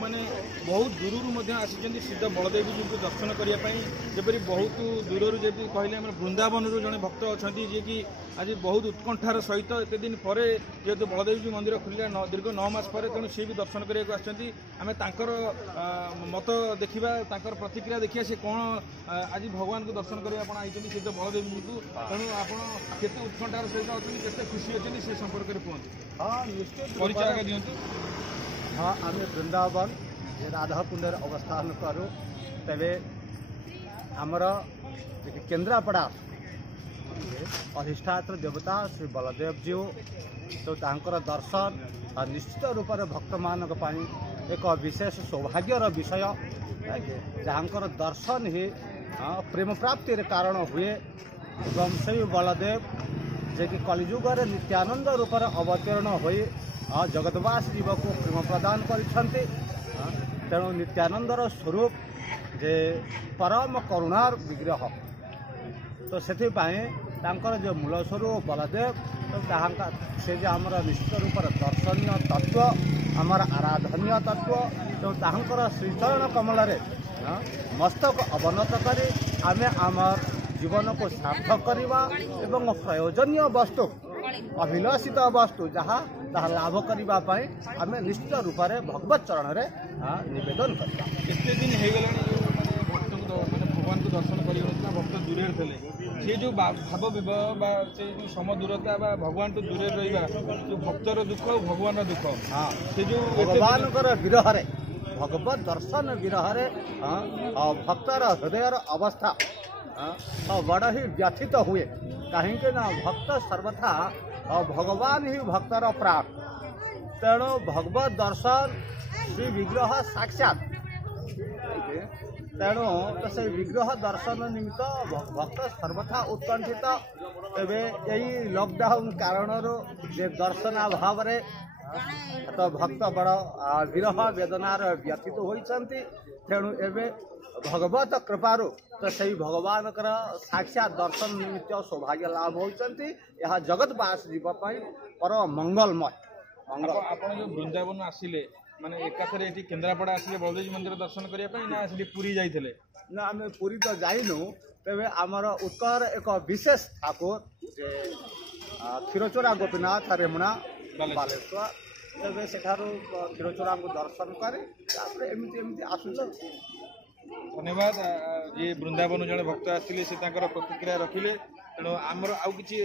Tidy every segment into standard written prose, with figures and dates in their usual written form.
मैंने बहुत दूर आसी सिद्ध बलदेव जी को दर्शन करने जपरी बहुत दूर जब कहले वृंदावन जड़े भक्त अच्छा जी कि आज बहुत उत्कंठार सहित एत दिन पर जेहेतु बलदेव जी मंदिर खुलिया दीर्घ 9 मास पर तेणु सी भी दर्शन करने आम तांकर मत देखा तांकर प्रतिक्रिया देखिए से कौन आज भगवान को दर्शन करने आई सिद्ध बलदेव जी को तेणु आप उत्कंठार सहित अच्छे के खुशी अच्छे से संपर्क में कहते हाँ निश्चित परिचय दिंतु। हाँ आम वृंदावन राधाकुंड अवस्थान करूँ तेरे आमर केन्द्रापड़ा अधिष्ठात्र देवता श्री बलदेव जी तो तांकर दर्शन निश्चित रूप से भक्त मान एक विशेष सौभाग्यर विषय जहाँकर दर्शन ही प्रेम प्राप्ति कारण हुए एवं से बलदेव जे कि कलिजुगर नित्यानंद रूप से अवतीर्ण हो जगतवास जीव को प्रेम प्रदान करते तेणु नित्यानंदर स्वरूप जे परम करुणार विग्रह तो से जो मूल स्वरूप बलदेव तो से आमर निश्चित रूप से दर्शनीय तत्व आमर आराधनीय तत्व तो तांकर श्रीचरण कमल मस्तक अवनत कर आमे आमर जीवन को सार्थक करवा एवं प्रयोजनीय वस्तु अभिलाषित वस्तु जहाँ लाभ करने आम निश्चित रूप से भगवत चरण में निवेदन करवा। केते दिन हो गला भगवान को दर्शन कर भक्त दूरे थे से जो भाव विवाह से जो सम दूरता भगवान तो दूरे रहा जो भक्तर दुख भगवान दुख हाँ से जो भगवान विरह भगवत दर्शन विरह भक्तर हृदय अवस्था बड़ ही व्यथित हुए कहीं भक्त सर्वथा भगवान ही भक्तर प्राण तेणु भगवत दर्शन श्री विग्रह साक्षात तेणु तो से विग्रह दर्शन निमित्त भक्त सर्वथा उत्कंठित तेरे यही लॉकडाउन कारण दर्शनाभाव तो भक्त बड़ विरह वेदनार व्यथित होती तेणु एवं भगवत कृपारू तो से भगवान साक्षात दर्शन निमित्त सौभाग्य लाभ होती यह जगतवास जीवपाई परम मंगलमय आप जो वृंदावन आसिले माने एकाथरे एटी केन्द्रापड़ा आसिले बलदेव जी मंदिर दर्शन करने ना से पुरी जाइए ना आम पुरी तो जाइनु तेरे आमर उत्तर एक विशेष ठाकुर जे क्षीरचोरा गोपीनाथ रेमुणा बालेश्वर तेरे से क्षीरचोरा को दर्शन करे एमती आसुच। धन्यवाद ये वृंदावन जड़े भक्त आसते से प्रतिक्रिया रखिले तेणु आमर आउ कि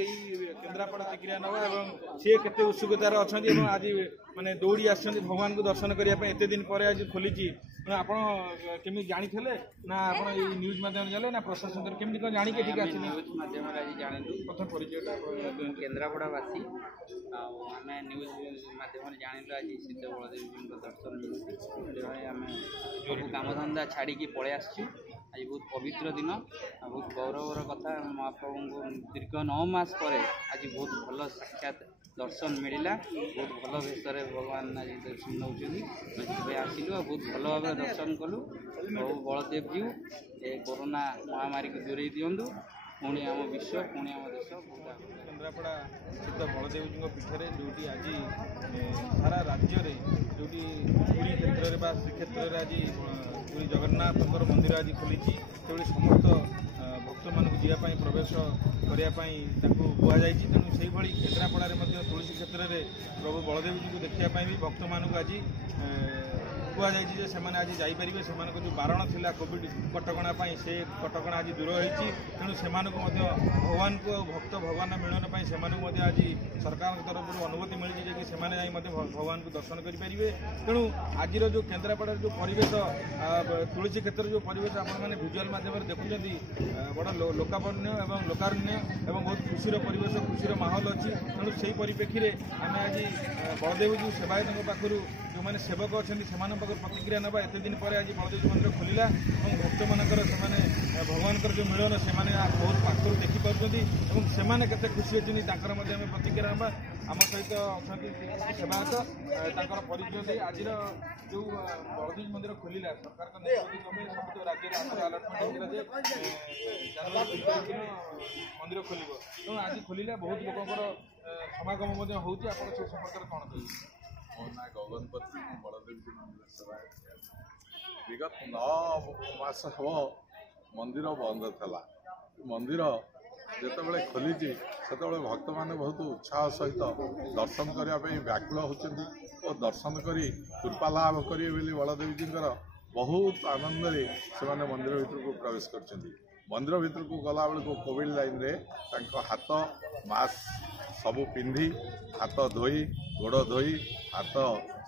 केन्द्रापड़ा प्रतिक्रिया नवा सी के उत्सुकतार अच्छा आज माने दौड़ी आस भगवान को दर्शन करने एत दिन पर आज खोली आप केमी जानी ना आप न्यूज माध्यम जाने ना प्रशासन केमी कौन जानिके ठीक अच्छे न्यूज माध्यम आज जानू प्रथम परिचय केन्द्रापड़ावासी आम न्यूज माध्यम जानू आज सिद्ध बलदेव जी दर्शन मिलूँ आम सब कामधंदा छाड़ी पलि आसचु आज बहुत पवित्र दिन बहुत गौरवर कथा महाप्रभु को दीर्घ 9 मास पर आज बहुत भल साक्षात दर्शन मिलला बहुत भल भेषर भगवान आज दर्शन नौकरी आसिलु बहुत भल भाव दर्शन कलु प्रभु बलदेव जी ए कोरोना महामारी को दूरे दिंतु पुणी आम विश्व पुणी आम देश केन्द्रापड़ा सिद्ध बलदेव जी पीठे जो आज सारा राज्य में जो पुरी क्षेत्र में श्रीक्षेत्र में आज पुरी जगन्नाथ मंदिर आज खोली से समस्त भक्त मान जावाई प्रवेश करने कहुई तेणु से केन्द्रापड़ा तुलसी क्षेत्र में प्रभु बलदेव जी को देखापी भी भक्त मान आज कहुई से आज जापर से जो बारण था कोविड कटकणा से कटकणा आज दूर होती तेणु से भगवान को भक्त भगवान मिलन से आज सरकार तरफ अनुमति मिली कि से भगवान को दर्शन करेंगे तेणु आज जो केन्द्रापड़ा जो परिवेश तुलसी क्षेत्र जो परिवेश आपने भिजुआल माध्यम देखुं बड़ लोकारण्य और लोकारण्य और बहुत खुशी परिवेश खुशी माहौल अच्छी तेणु से परिप्रेक्षी में आम आज बलदेव जी सेवायत पाखु जो मैंने सेवक अच्छा से प्रतिक्रिया ना एत दिन पर आज बलदेव मंदिर खोलला और भक्त मानकर भगवान जो मिलन से बहुत पाखर देखिपुं से खुशी अच्छी प्रतिक्रिया ना आम सहित अच्छा सेवायत परिचय आज जो बलदेव मंदिर खोलला सरकार सब राज्य अलर्टमेंट मंदिर खोल तेणु आज खोलला बहुत लोक समागम हो संपर्क कौन कह ମୋ ନାଁ ଗଗନ ପତ୍ରୀ, ମୁଁ ବଳଦେବଜୀ ମନ୍ଦିର ସେବାୟତ। ବିଗତ 9 ମାସ ହେବ ମନ୍ଦିର ବନ୍ଦ ଥିଲା। ମନ୍ଦିର ଯେତେବେଳେ ଖୋଲିଛି ସେତେବେଳେ ଭକ୍ତମାନେ ବହୁତ ଉତ୍ସାହ ସହିତ ଦର୍ଶନ କରିବା ପାଇଁ ବ୍ୟାକୁଳ ହେଉଛନ୍ତି ଓ ଦର୍ଶନ କରି କୃପା ଲାଭ କରିବେ ବୋଲି ବଳଦେବଜୀଙ୍କର ବହୁତ ଆନନ୍ଦରେ ସେମାନେ ମନ୍ଦିର ଭିତରକୁ ପ୍ରବେଶ କରିଛନ୍ତି। ମନ୍ଦିର ଭିତରକୁ ଗଲାବେଳକୁ କୋଭିଡ୍ ଲାଇନ୍ରେ ତାଙ୍କ ହାତ ମାସ୍କ ସବୁ ପିନ୍ଧି, ହାତ ଧୋଇ, ଗୋଡ଼ ଧୋଇ, ହାତ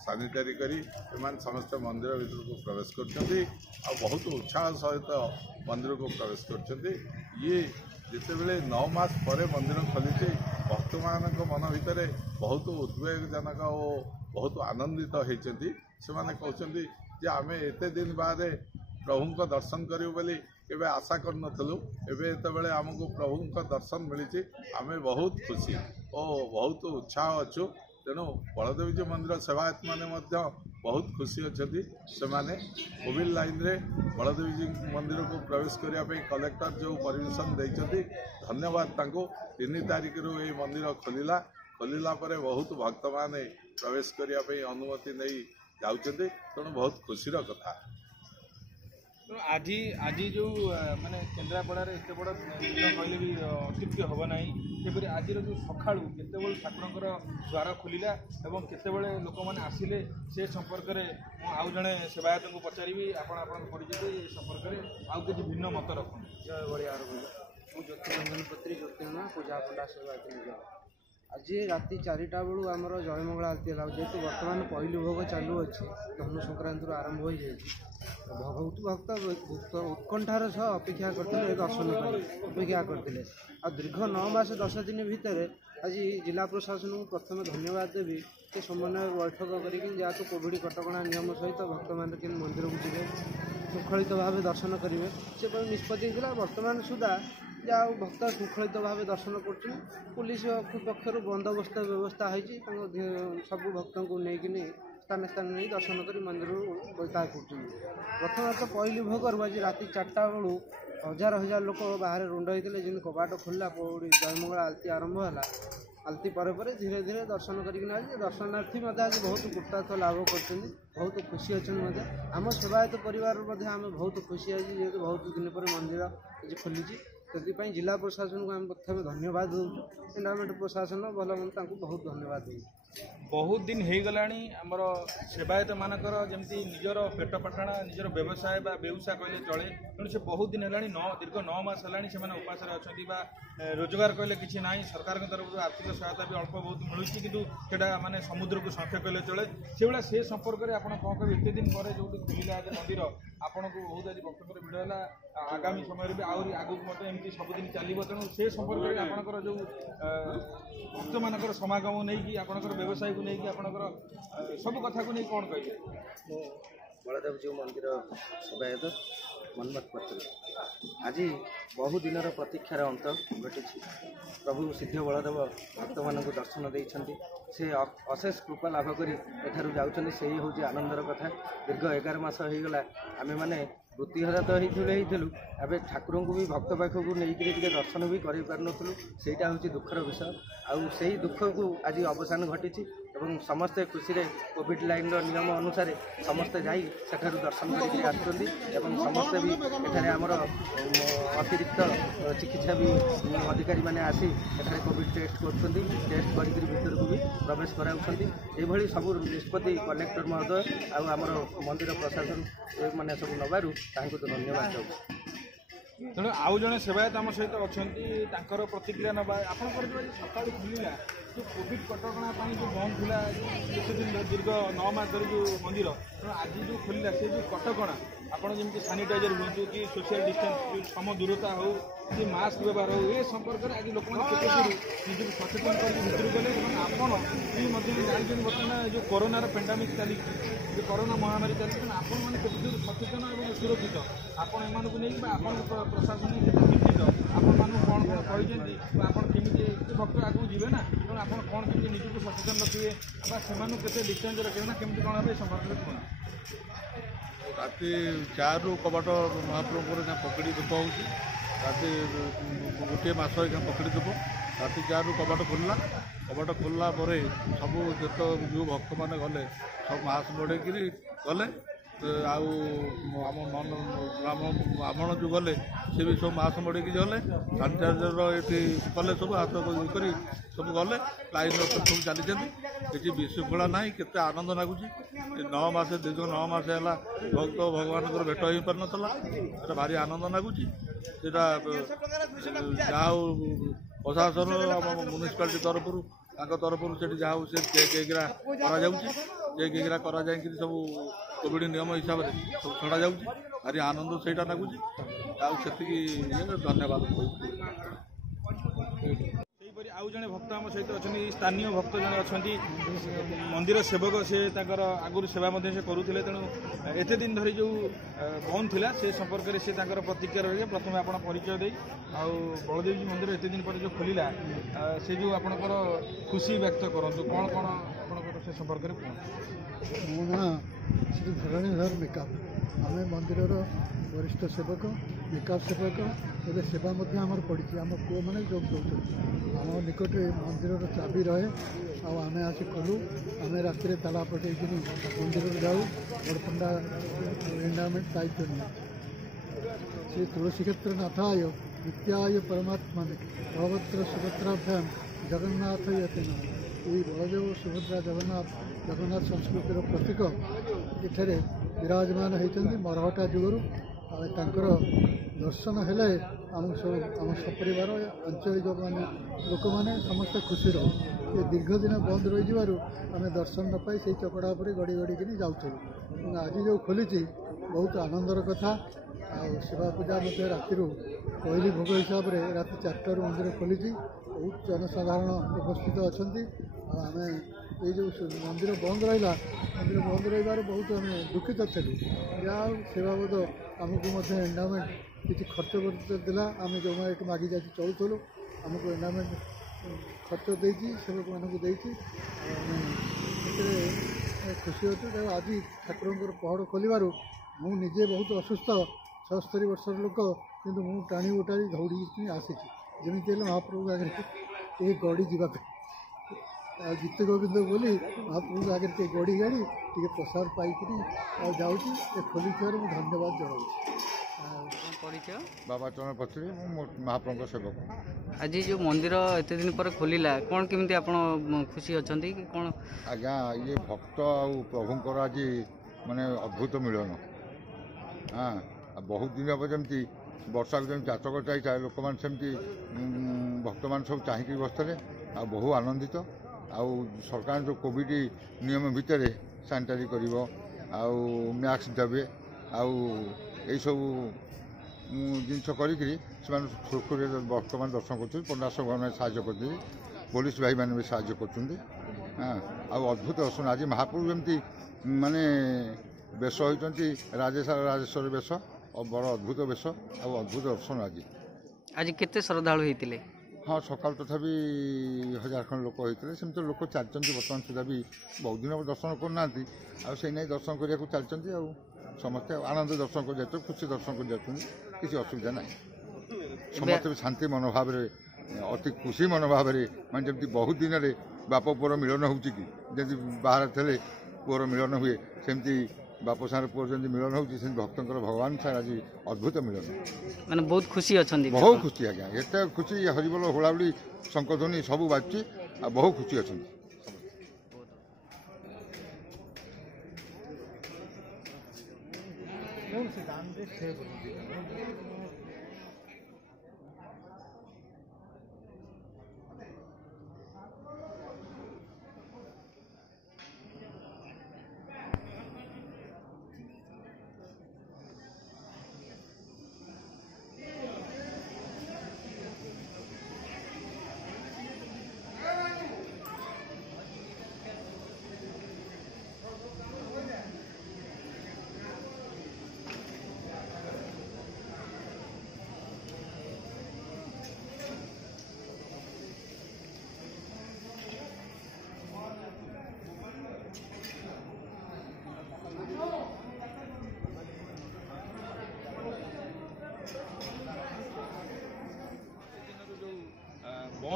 ସାନିଟାରି କରି ଏମାନେ ସମସ୍ତେ ମନ୍ଦିର ଭିତରକୁ ପ୍ରବେଶ କରୁଛନ୍ତି ଆଉ ବହୁତ ଉତ୍ସାହ ସହିତ ମନ୍ଦିରକୁ ପ୍ରବେଶ କରୁଛନ୍ତି। ଇଏ ଯେତେବେଳେ 9 ମାସ ପରେ ମନ୍ଦିର ଖୋଲିଛି ଭକ୍ତମାନଙ୍କ ମନ ଭିତରେ ବହୁତ ଉଦ୍ବେଗଜନକ ଓ ବହୁତ ଆନନ୍ଦିତ ହୋଇଛନ୍ତି। ସେମାନେ କହୁଛନ୍ତି ଯେ ଆମେ ଏତେ ଦିନ ବାଦେ ପ୍ରଭୁଙ୍କ ଦର୍ଶନ କରିବୁ ବୋଲି କେବେ ଆଶା କରିନଥିଲୁ। ଏବେ ଯେତେବେଳେ ଆମକୁ ପ୍ରଭୁଙ୍କ ଦର୍ଶନ ମିଳିଛି ଆମେ ବହୁତ ଖୁସି ଓ ବହୁତ ଉତ୍ସାହ ଅଛୁ। ତେଣୁ ବଳଦେବଜୀ ମନ୍ଦିର ସେବାୟତମାନେ ମଧ୍ୟ ବହୁତ ଖୁସି ଅଛନ୍ତି। ସେମାନେ କୋଭିଡ୍ ଲାଇନ୍ରେ ବଳଦେବଜୀ ମନ୍ଦିରକୁ ପ୍ରବେଶ କରିବା ପାଇଁ କଲେକ୍ଟର ଯେଉଁ ପରମିଶନ ଦେଇଛନ୍ତି ଧନ୍ୟବାଦ ତାଙ୍କୁ। 3 ତାରିଖରୁ ଏହି ମନ୍ଦିର ଖୋଲିଲା ପରେ ବହୁତ ଭକ୍ତମାନେ ପ୍ରବେଶ କରିବା ପାଇଁ ଅନୁମତି ନେଇ ଯାଉଛନ୍ତି। ତେଣୁ ବହୁତ ଖୁସିର କଥା। ଆଜି ଯେଉଁ ମାନେ କେନ୍ଦ୍ରାପଡ଼ାରେ ଏତେ ବଡ଼ ଦିନ କହିଲେ ବି ଅତ୍ୟୁକ୍ତି ହେବ ନାହିଁ। ସେପରି ଆଜିର ଯେଉଁ ସକାଳୁ କେତେବେଳେ ଠାକୁରଙ୍କର ଦ୍ୱାର ଖୋଲିଲା ଏବଂ କେତେବେଳେ ଲୋକମାନେ ଆସିଲେ ସେ ସମ୍ପର୍କରେ ମୁଁ ଆଉ ଜଣେ ସେବାୟତଙ୍କୁ ପଚାରିବି। ଆପଣଙ୍କ ପରିଚିତ ଏ ସମ୍ପର୍କରେ ଆଉ କିଛି ଭିନ୍ନ ମତ ରଖନ୍ତୁ। ଜୟ ବଳିଆ ମୁଁ ଜ୍ୟୋତିରଞ୍ଜନ ପତ୍ରୀ ଜ୍ୟୋତିର୍ମା ପୂଜା ପଣ୍ଡା ସେବାୟତ ନିଜ। ଆଜି ରାତି 4ଟା ବେଳୁ ଆମର ଜୟମଙ୍ଗଳା ଆଳତି ହେଲା। ଯେହେତୁ ବର୍ତ୍ତମାନ ପହିଲି ଭୋଗ ଚାଲୁଅଛି, ଧନୁ ସଂକ୍ରାନ୍ତିରୁ ଆରମ୍ଭ ହୋଇଯାଇଛି। ବହୁତ ଭକ୍ତ ଉତ୍କଣ୍ଠାର ସହ ଅପେକ୍ଷା କରିଥିଲେ ଦର୍ଶନ ପାଇଁ ଅପେକ୍ଷା କରିଥିଲେ। ଆଉ ଦୀର୍ଘ 9 ମାସ 10 ଦିନ ଭିତରେ ଆଜି ଜିଲ୍ଲା ପ୍ରଶାସନକୁ ପ୍ରଥମେ ଧନ୍ୟବାଦ ଦେବି ସେ ସମନ୍ୱୟ ବୈଠକ କରିକି ଯାହାକୁ କୋଭିଡ଼ କଟକଣା ନିୟମ ସହିତ ଭକ୍ତମାନେ କେମିତି ମନ୍ଦିରକୁ ଯିବେ, ଶୃଙ୍ଖଳିତ ଭାବେ ଦର୍ଶନ କରିବେ ସେପରି ନିଷ୍ପତ୍ତି ଥିଲା। ବର୍ତ୍ତମାନ ସୁଦ୍ଧା ଯାହା ଭକ୍ତ ଶୃଙ୍ଖଳିତ ଭାବେ ଦର୍ଶନ କରୁଛନ୍ତି। ପୁଲିସ ପକ୍ଷରୁ ବନ୍ଦୋବସ୍ତ ବ୍ୟବସ୍ଥା ହୋଇଛି। ତାଙ୍କ ସବୁ ଭକ୍ତଙ୍କୁ ନେଇକିନି ସ୍ଥାନ ନେଇ ଦର୍ଶନ କରି ମନ୍ଦିରରୁ ବୈଠା କରୁଛନ୍ତି। ପ୍ରଥମେ ତ ପହିଲି ଭୋଗରୁ ଆଜି ରାତି 4ଟା ବେଳୁ ହଜାର ଲୋକ ବାହାରେ ରୁଣ୍ଡ ହୋଇଥିଲେ। ଯେମିତି କବାଟ ଖୋଲିଲା ଜୟମଙ୍ଗଳା ଆଳତି ଆରମ୍ଭ ହେଲା। ଆଳତି ପରେ ଧୀରେ ଧୀରେ ଦର୍ଶନ କରିକିନା ଆଜି ଦର୍ଶନାର୍ଥୀ ମଧ୍ୟ ଆଜି ବହୁତ କୃତାର୍ଥ ଲାଭ କରୁଛନ୍ତି, ବହୁତ ଖୁସି ଅଛନ୍ତି ମଧ୍ୟ। ଆମ ସେବାୟତ ପରିବାରରୁ ମଧ୍ୟ ଆମେ ବହୁତ ଖୁସି ଆଜି, ଯେହେତୁ ବହୁତ ଦିନ ପରେ ମନ୍ଦିର ଆଜି ଖୋଲିଛି। ସେଥିପାଇଁ ଜିଲ୍ଲା ପ୍ରଶାସନକୁ ଆମେ ପ୍ରଥମେ ଧନ୍ୟବାଦ ଦେଉଛୁ। ଏନ୍ଭାରମେଣ୍ଟ ପ୍ରଶାସନ ଭଲ ମନ୍ଦ ତାଙ୍କୁ ବହୁତ ଧନ୍ୟବାଦ ଦେଉଛୁ। ବହୁତ ଦିନ ହେଇଗଲାଣି ଆମର ସେବାୟତମାନଙ୍କର ଯେମିତି ନିଜର ପେଟ ପାଟଣା ନିଜର ବ୍ୟବସାୟ ବା ବେଉସା କହିଲେ ଚଳେ। ତେଣୁ ସେ ବହୁତ ଦିନ ହେଲାଣି ଦୀର୍ଘ 9 ମାସ ହେଲାଣି ସେମାନେ ଉପାସରେ ଅଛନ୍ତି ବା ରୋଜଗାର କହିଲେ କିଛି ନାହିଁ। ସରକାରଙ୍କ ତରଫରୁ ଆର୍ଥିକ ସହାୟତା ବି ଅଳ୍ପ ବହୁତ ମିଳୁଛି, କିନ୍ତୁ ସେଇଟା ମାନେ ସମୁଦ୍ରକୁ ସଂଖ୍ୟା କହିଲେ ଚଳେ। ସେଭଳିଆ ସେ ସମ୍ପର୍କରେ ଆପଣ କ'ଣ କହିବେ? ଏତେ ଦିନ ପରେ ଯେଉଁଠି ଖୋଲିଲା ଆଜି ମନ୍ଦିର ଆପଣଙ୍କୁ ବହୁତ ଆଜି ଭକ୍ତଙ୍କର ଭିଡ଼ ହେଲା। ଆଗାମୀ ସମୟରେ ବି ଆହୁରି ଆଗକୁ ମଧ୍ୟ ଏମିତି ସବୁଦିନ ଚାଲିବ। ତେଣୁ ସେ ସମ୍ପର୍କରେ ଆପଣଙ୍କର ଯେଉଁ ଭକ୍ତମାନଙ୍କର ସମାଗମ ନେଇକି ଆପଣଙ୍କର ବ୍ୟବସାୟକୁ ନେଇକି ଆପଣଙ୍କର ସବୁ କଥାକୁ ନେଇ କ'ଣ କହିବେ? ମୁଁ ବଳଦେବଜୀଉ ମନ୍ଦିର ସେବାୟତ ମନ୍ମଥ ପତ୍ରୀ। ଆଜି ବହୁ ଦିନର ପ୍ରତୀକ୍ଷାର ଅନ୍ତ ଘଟିଛି। ପ୍ରଭୁ ସିଦ୍ଧ ବଳଦେବ ଭକ୍ତମାନଙ୍କୁ ଦର୍ଶନ ଦେଇଛନ୍ତି। ସେ ଅଶେଷ କୃପା ଲାଭ କରି ଏଠାରୁ ଯାଉଛନ୍ତି। ସେହି ହେଉଛି ଆନନ୍ଦର କଥା। ଦୀର୍ଘ 11 ମାସ ହୋଇଗଲା ଆମେମାନେ ବୃତ୍ତିହରା ତ ହେଇଥିଲୁ। ଏବେ ଠାକୁରଙ୍କୁ ବି ଭକ୍ତ ପାଖକୁ ନେଇକରି ଟିକେ ଦର୍ଶନ ବି କରିପାରୁନଥିଲୁ। ସେଇଟା ହେଉଛି ଦୁଃଖର ବିଷୟ। ଆଉ ସେଇ ଦୁଃଖକୁ ଆଜି ଅବସାନ ଘଟିଛି ଏବଂ ସମସ୍ତେ ଖୁସିରେ କୋଭିଡ୍ ଲାଇନ୍ର ନିୟମ ଅନୁସାରେ ସମସ୍ତେ ଯାଇ ସେଠାରୁ ଦର୍ଶନ କରିକି ଆସୁଛନ୍ତି ଏବଂ ସମସ୍ତେ ବି ଏଠାରେ ଆମର ଅତିରିକ୍ତ ଚିକିତ୍ସା ବି ଅଧିକାରୀମାନେ ଆସି ଏଠାରେ କୋଭିଡ୍ ଟେଷ୍ଟ କରୁଛନ୍ତି। ଟେଷ୍ଟ କରିକିରି ଭିତରକୁ ବି ପ୍ରବେଶ କରାଉଛନ୍ତି। ଏଭଳି ସବୁ ନିଷ୍ପତ୍ତି କଲେକ୍ଟର ମହୋଦୟ ଆଉ ଆମର ମନ୍ଦିର ପ୍ରଶାସନ ମାନେ ସବୁ ନେବାରୁ ତାଙ୍କୁ ଧନ୍ୟବାଦ ଦେଉଛି। ତେଣୁ ଆଉ ଜଣେ ସେବାୟତ ଆମ ସହିତ ଅଛନ୍ତି, ତାଙ୍କର ପ୍ରତିକ୍ରିୟା ନେବା। ଆପଣଙ୍କର ଯେଉଁ ଆଜି ସକାଳୁ ଖୋଲିଲା ଯେଉଁ କୋଭିଡ୍ କଟକଣା ପାଇଁ ଯେଉଁ ବନ୍ଦ ଥିଲା କେତେ ଦିନ ଦୀର୍ଘ 9 ମାସ ଧରି ଯେଉଁ ମନ୍ଦିର, ତେଣୁ ଆଜି ଯେଉଁ ଖୋଲିଲା ସେ ଯେଉଁ କଟକଣା ଆପଣ ଯେମିତି ସାନିଟାଇଜର ହୁଅନ୍ତୁ କି ସୋସିଆଲ ଡିଷ୍ଟାନ୍ସ ସମ ଦୂରତା ହେଉ କି ମାସ୍କ ବ୍ୟବହାର ହେଉ, ଏ ସମ୍ପର୍କରେ ଆଜି ଲୋକମାନେ କେତେ ଦୂର ନିଜକୁ ସଚେତନ କରିକି ଭିତରକୁ ଗଲେ ଏବଂ ଆପଣ ବି ମଧ୍ୟ ଜାଣିଛନ୍ତି ବର୍ତ୍ତମାନ ଯେଉଁ କରୋନାର ପେଣ୍ଡାମିକ୍ ଚାଲିଛି, ଯେଉଁ କରୋନା ମହାମାରୀ ଚାଲିଛି, ତେଣୁ ଆପଣମାନେ କେତେ ଦୂର ସଚେତନ ଏବଂ ସୁରକ୍ଷିତ ଆପଣ ଏମାନଙ୍କୁ ନେଇକି ବା ଆପଣଙ୍କ ପ୍ରଶାସନ କେତେ ଚିନ୍ତିତ, ଆପଣମାନଙ୍କୁ କ'ଣ କ'ଣ କହିଛନ୍ତି ବା ଆପଣ କେମିତି ଭକ୍ତ ଆଗକୁ ଯିବେ ନା, ତେଣୁ ଆପଣ କ'ଣ କେମିତି ନିଜକୁ ସଚେତନ ରଖିବେ ବା ସେମାନଙ୍କୁ କେତେ ଡିଷ୍ଟାନ୍ସ ରଖିବେ ନା କେମିତି କ'ଣ ହେବ ଏ ସମ୍ପର୍କରେ କୁହନ୍ତୁ। ରାତି 4ରୁ କବାଟ ମହାପ୍ରଭୁଙ୍କର ପକଡ଼ି ଧୂପ ହେଉଛି। ରାତି 1 ମାସ ପକଡ଼ି ଧୂପ राति 4 कबाट खोलला सब जो जो भक्त मैंने गले सब मास्क मोड़े गले ब्राह्मण जो गले सी भी सब मास्क मोड़े गले सानिटाइजर ये कले सब हाथ कर सब गले लाइन सब चली किसी विशृंखला ना केते आनंद लगुच 9 मास दीर्घ 9 मास है भक्त भगवान भेट हो पार नाला भारी आनंद लगुच जहाँ प्रशासन म्यूनिसिपालिटी तरफ से जहाँ से चेक चेक करा सब कोविड नियम हिसाब से सब छड़ा जा भारी आनंद से लगुच धन्यवाद आउ जड़े भक्त आम सहित अच्छा स्थानीय भक्त जड़े अच्छा मंदिर सेवक से आगुरी सेवा से करुले तेणु एत दिन धरी जो बंद थिला से संपर्क में से प्रतिक्रिया रही प्रथम आप परिचय दे बलदेव जी मंदिर एत दिन पर जो खोलला से जो आपंकर खुशी व्यक्त करूँ कौन कौन आप से संपर्क में मो ना श्री धरणीधर मेकअप आम मंदिर वरिष्ठ सेवक मेकअप सेवक ए सेवा आम पड़ी आम पुओ मैंने जोग दौर आम निकट मंदिर चाबी रहे आम आसी कलु आम राति ताला पटे मंदिर जाऊ बड़पंडा एंडामेंट दायित्व नहीं श्री तुलसी क्षेत्र नाथाय नित्याय परमात्मा बलभद्र सुभद्राभ्याम जगन्नाथ यतिन ये बलदेव सुभद्रा जगन्नाथ संस्कृतिर प्रतीक इठे विराजमान होती मरहटा जुगरू दर्शन हेले आम सपरिवार आंचलिक मैंने लोक मैंने समस्ते खुशी रहो ये दीर्घ दिन बंद रही आम दर्शन न पाई से चकड़ा पर गड़ी गड़ी जाऊँ आज जो खोली बहुत आनंदर कथा सेवा पूजा राति पहली भोग हिसाब से राति 4 मंदिर खोली बहुत जनसाधारण उपस्थित अच्छा आम ये जो मंदिर बंद रहा मंदिर बंद रही बहुत आम दुखित थी जहाँ सेवाबद आमको एंडामेंट किसी खर्च करदेला आम जो मागी जा चलुलु आमको एंडामेंट खर्च देती सेवक मानक देती खुशी अच्छे आज ठाकुर पहड़ खोलवर मुझे बहुत असुस्थ 76 वर्षर लोक किंतु मु टाणी उटाड़ी दौड़ी आसी जमी महाप्रभु आगे ये गड़ी जावाई गीत गोविंद बोली महाप्रभु आगे गड़ी गाड़ी टे प्रसाद पाइक जाऊँगी खोली धन्यवाद जनाऊँ बाबा चरण पत्री महाप्रभु सेवक आज जो मंदिर एत दिन पर खोलला कौन केमी आप खुशी अच्छा कि कौन आज्ञा ये भक्त आ प्रभुंर आज माने अद्भुत मिलन हाँ बहुत दिन हम जमी वर्षा को जमी चाचक चाहिए लोक मैंने सेमती भक्त मान सब चाहिए बसते आ बहु आनंदित आउ सरकार जो कोविड नियम भितर सानिटारी कर मास्क देवे आउ यही सब जिन करी बर्तमान दर्शन कर पंडा सब मैंने साहय कर पुलिस भाई मैंने भी साहय कर हाँ अद्भुत दर्शन आज महाप्रभु जमी माने बेश होती राजेश्वर बेश बड़ अद्भुत बेश अद्भुत दर्शन आज केते श्रद्धालु होते हाँ सकाल तथापि 1000 खंड लोक होते सेमती लोक चलती बर्तमान सुधा भी बहुत दिन दर्शन करना से नहीं दर्शन करने को चलती समस्ते आनंद दर्शन कर जाते खुशी दर्शन कर जाते किसी असुविधा ना समस्ते शांति मनोभाव अति खुशी मनोभाव मैं जमी बहुत दिन में बाप पुअर मिलन हो बाहर थे पुअर मिलन हुए सेमती बाप सारे पुअर जमी मिलन हो भक्तर भगवान सार आज अद्भुत मिलन मैंने बहुत खुशी अच्छा बहुत खुशी आज्ञा एत खुशी हरिबोल हुलाहुली शंखध्वनि सब बाजुची बहुत खुशी अच्छा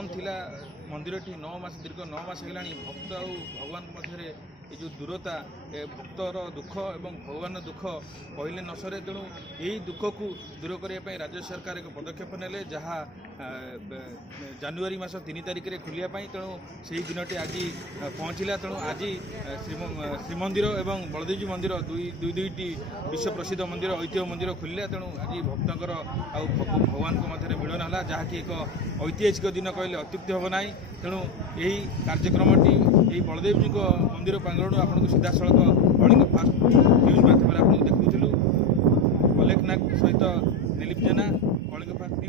बंद थिला मंदिरटी 9 मास दीर्घ 9 मास हेलानी भक्त और भगवान मध्य ये जो दूरता भक्तर दुख एवं भगवान दुख कहले न सरे तेणु यही दुख को दूर करने राज्य सरकार एक पदक्षेप नेले जहाँ जानुरी मास 3 तारिख में खुलियापाई तेणु से दिनटी आज पहुँचला तेणु आज श्रीमंदिर एवं बलदेवजी मंदिर दुईटी विश्व प्रसिद्ध मंदिर ऐतिह्य मंदिर खुलिला तेणु आज भक्तर आउ भगवान मध्य मिलन है जहाँकि एक ऐतिहासिक दिन कहले अत्युक्ति हम ना तेणु यही कार्यक्रमटी यही बलदेवजी मंदिर प्रांगण आपको सीधा सड़क कलिंग फास्ट न्यूज माध्यम आपको देखुलु अलेख नाग सहित दिलीप जेना कलिंग फास्ट।